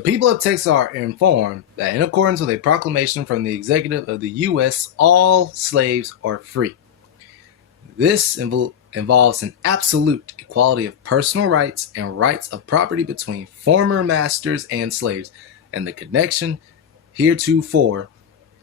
The people of Texas are informed that in accordance with a proclamation from the executive of the U.S., all slaves are free. This involves an absolute equality of personal rights and rights of property between former masters and slaves, and the connection heretofore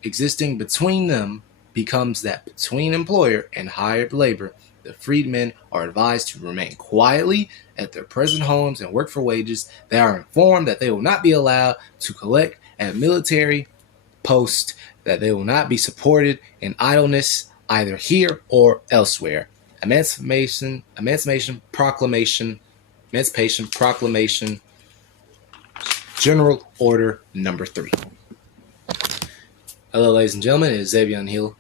existing between them becomes that between employer and hired labor. The freedmen are advised to remain quietly at their present homes and work for wages. They are informed that they will not be allowed to collect at military posts, that they will not be supported in idleness either here or elsewhere. Emancipation Proclamation, General Order Number 3. Hello, ladies and gentlemen, it is Xavier Hill,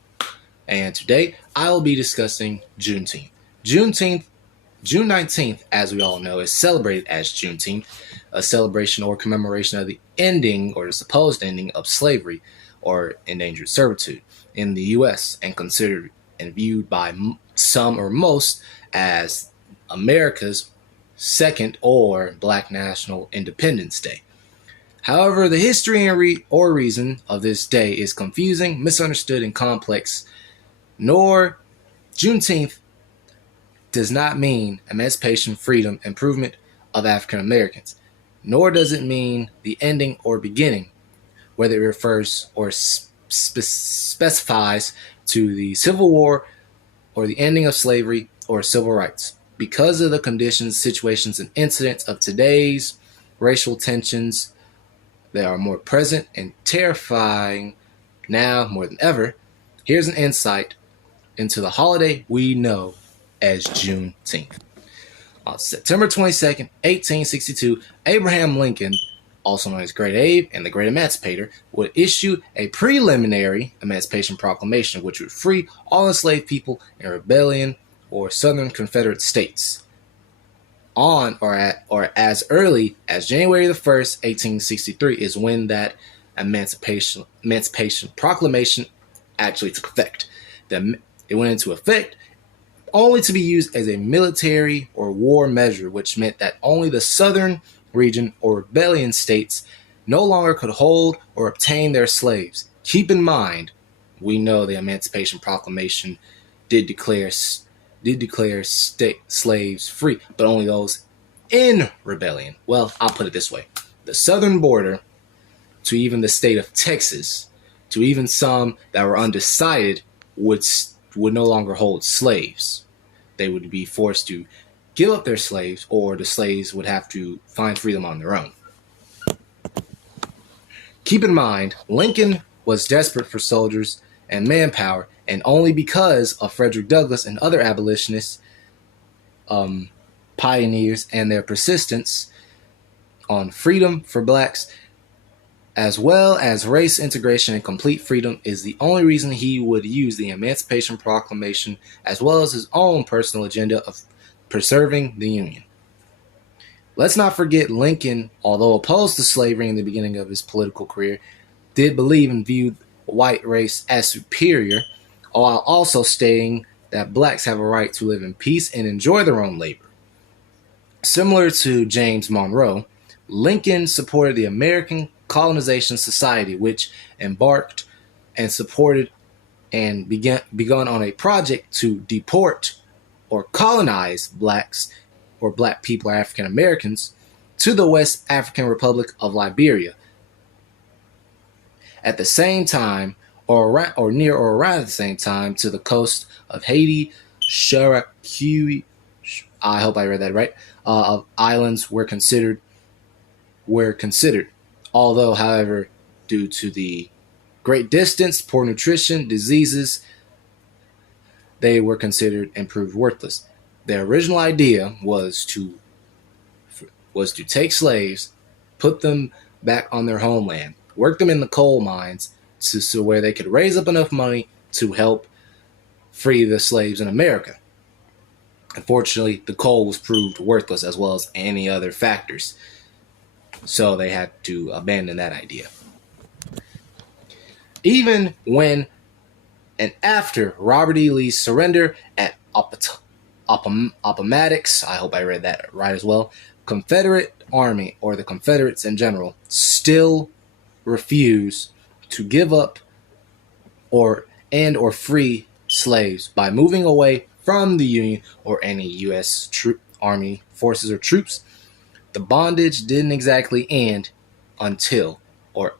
and today I will be discussing Juneteenth. June 19th, as we all know, is celebrated as Juneteenth, a celebration or commemoration of the ending or the supposed ending of slavery or endangered servitude in the U.S. and considered and viewed by some or most as America's second or Black National Independence Day. However, the history and reason of this day is confusing, misunderstood, and complex. Nor Juneteenth does not mean emancipation, freedom, improvement of African Americans. Nor does it mean the ending or beginning, whether it refers or specifies to the Civil War or the ending of slavery or civil rights. Because of the conditions, situations, and incidents of today's racial tensions, they are more present and terrifying now more than ever. Here's an insight into the holiday we know as Juneteenth. On September 22nd, 1862, Abraham Lincoln, also known as Great Abe and the Great Emancipator, would issue a preliminary Emancipation Proclamation which would free all enslaved people in rebellion or Southern Confederate states. On or as early as January the 1st, 1863 is when that Emancipation Proclamation actually took effect. It went into effect only to be used as a military or war measure, which meant that only the southern region or rebellion states no longer could hold or obtain their slaves. Keep in mind, we know the Emancipation Proclamation did declare state slaves free, but only those in rebellion. Well, I'll put it this way. The southern border, to even the state of Texas, to even some that were undecided, would no longer hold slaves. They would be forced to give up their slaves, or the slaves would have to find freedom on their own. Keep in mind, Lincoln was desperate for soldiers and manpower, and only because of Frederick Douglass and other abolitionists, pioneers, and their persistence on freedom for blacks, as well as race integration and complete freedom, is the only reason he would use the Emancipation Proclamation, as well as his own personal agenda of preserving the Union. Let's not forget Lincoln, although opposed to slavery in the beginning of his political career, did believe and viewed the white race as superior, while also stating that blacks have a right to live in peace and enjoy their own labor. Similar to James Monroe, Lincoln supported the American Colonization Society, which embarked and supported and begun on a project to deport or colonize blacks or black people or African Americans to the West African Republic of Liberia. At the same time, or near or around the same time, to the coast of Haiti, Syracuse, I hope I read that right, of islands were considered. Although, however, due to the great distance, poor nutrition, diseases, they were considered and proved worthless. Their original idea was to take slaves, put them back on their homeland, work them in the coal mines so where they could raise up enough money to help free the slaves in America. Unfortunately, the coal was proved worthless as well as any other factors, so they had to abandon that idea. Even when and after Robert E. Lee's surrender at Appomattox, I hope I read that right as well, Confederate Army, or the Confederates in general, still refuse to give up or free slaves by moving away from the Union or any U.S. Army forces or troops. The bondage didn't exactly end until or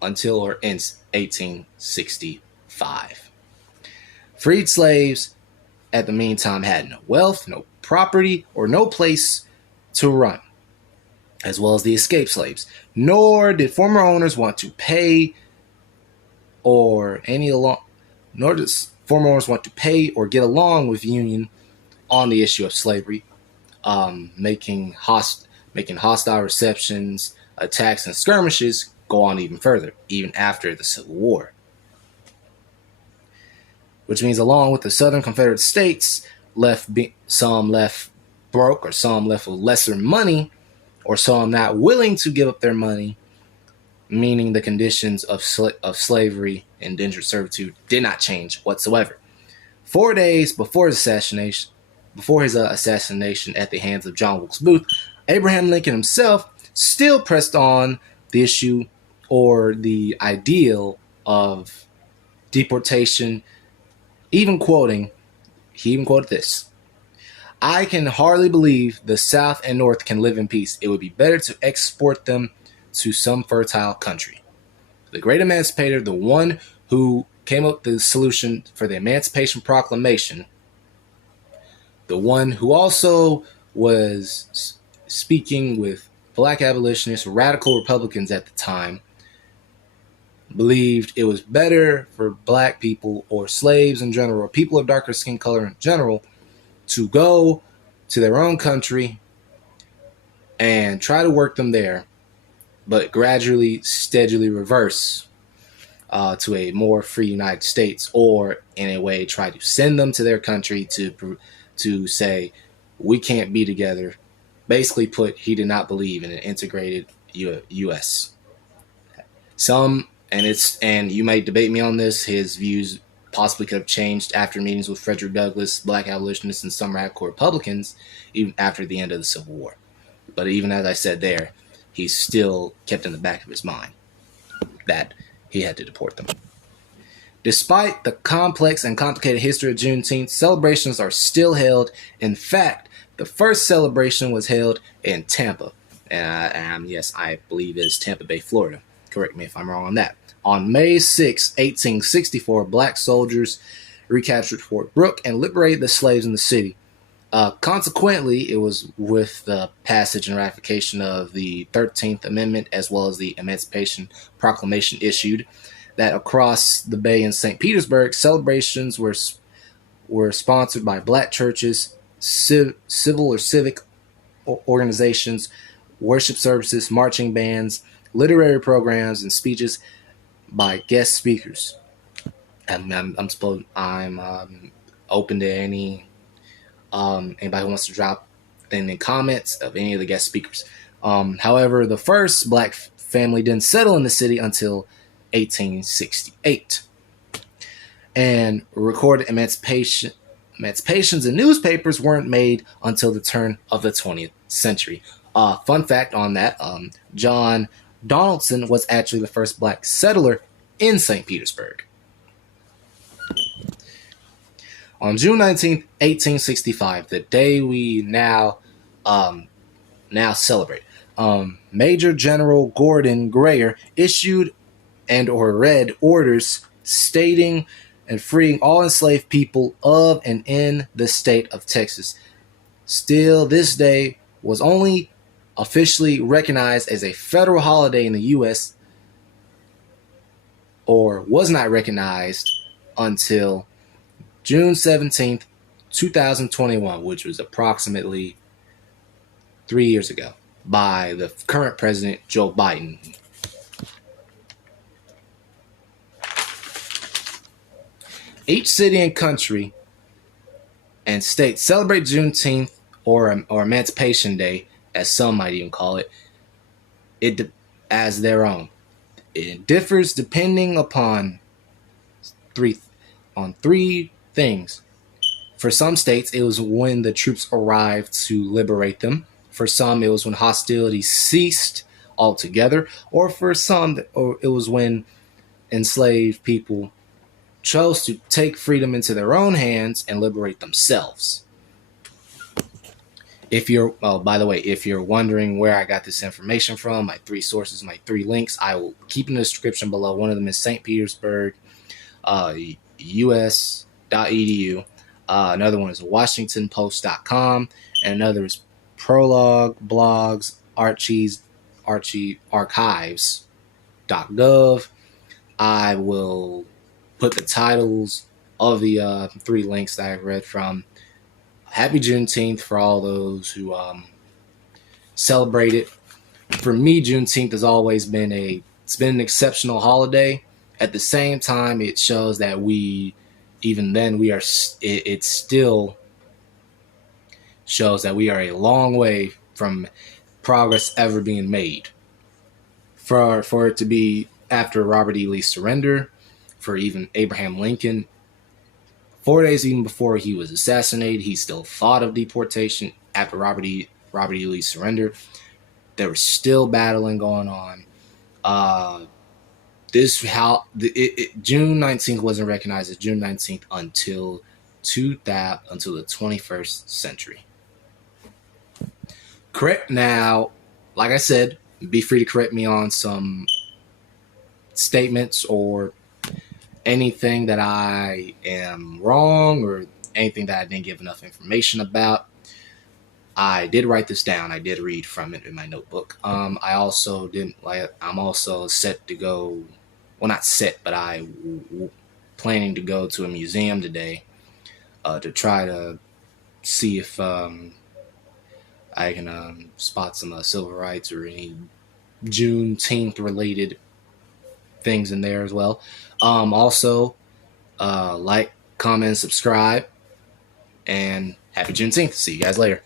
in 1865. Freed slaves at the meantime had no wealth, no property, or no place to run, as well as the escaped slaves. Nor did former owners want to pay or get along with Union on the issue of slavery, making hostile receptions, attacks, and skirmishes go on even further, even after the Civil War. Which means, along with the Southern Confederate states, some left broke, or some left with lesser money, or some not willing to give up their money, meaning the conditions of slavery and indentured servitude did not change whatsoever. 4 days before his assassination at the hands of John Wilkes Booth, Abraham Lincoln himself still pressed on the issue or the ideal of deportation. He even quoted this: "I can hardly believe the South and North can live in peace. It would be better to export them to some fertile country." The great emancipator, the one who came up with the solution for the Emancipation Proclamation, the one who also was speaking with black abolitionists, radical Republicans at the time, believed it was better for black people, or slaves in general, or people of darker skin color in general, to go to their own country and try to work them there, but gradually, steadily reverse to a more free United States, or in a way try to send them to their country to say, we can't be together. Basically he did not believe in an integrated U.S. And you may debate me on this, his views possibly could have changed after meetings with Frederick Douglass, black abolitionists, and some radical Republicans, even after the end of the Civil War. But even as I said there, he still kept in the back of his mind that he had to deport them. Despite the complex and complicated history of Juneteenth, celebrations are still held. In fact, the first celebration was held in Tampa. Yes, I believe it's Tampa Bay, Florida. Correct me if I'm wrong on that. On May 6, 1864, black soldiers recaptured Fort Brooke and liberated the slaves in the city. Consequently, it was with the passage and ratification of the 13th Amendment, as well as the Emancipation Proclamation issued, that across the bay in St. Petersburg, celebrations were sponsored by black churches, civil or civic organizations, worship services, marching bands, literary programs, and speeches by guest speakers. I'm open to anybody who wants to drop in the comments of any of the guest speakers. However, the first black family didn't settle in the city until 1868, and recorded emancipations in newspapers weren't made until the turn of the 20th century. Fun fact on that, John Donaldson was actually the first black settler in St. Petersburg. On June 19th, 1865, the day we now celebrate, Major General Gordon Grayer issued and/or read orders stating and freeing all enslaved people of and in the state of Texas. Still, this day was only officially recognized as a federal holiday in the U.S., or was not recognized until June 17th, 2021, which was approximately 3 years ago, by the current president, Joe Biden. Each city and country and state celebrate Juneteenth or Emancipation Day, as some might even call it, as their own. It differs depending upon three things. For some states, it was when the troops arrived to liberate them For some, it was when hostilities ceased altogether, or for some, or it was when enslaved people chose to take freedom into their own hands and liberate themselves. If you're, oh, by the way, if you're wondering where I got this information from, my three sources, my three links, I will keep in the description below. One of them is St. Petersburg, us.edu. Another one is WashingtonPost.com, and another is Prologue Blogs Archives.gov. I will put the titles of the three links that I've read from. Happy Juneteenth for all those who celebrate it. For me, Juneteenth has always been it's been an exceptional holiday. At the same time, it shows that it still shows that we are a long way from progress ever being made. For it to be after Robert E. Lee's surrender, for even Abraham Lincoln, 4 days even before he was assassinated, he still thought of deportation. After Robert E. Lee's surrender, there was still battling going on. June 19th wasn't recognized as June 19th until the 21st century. Correct now, like I said, be free to correct me on some statements or anything that I am wrong or anything that I didn't give enough information about. I did write this down. I did read from it in my notebook. I'm also set to go. Well, not set, but planning to go to a museum today to try to see if I can spot some civil rights or any Juneteenth related things in there as well. Also, like, comment, subscribe, and happy Juneteenth. See you guys later.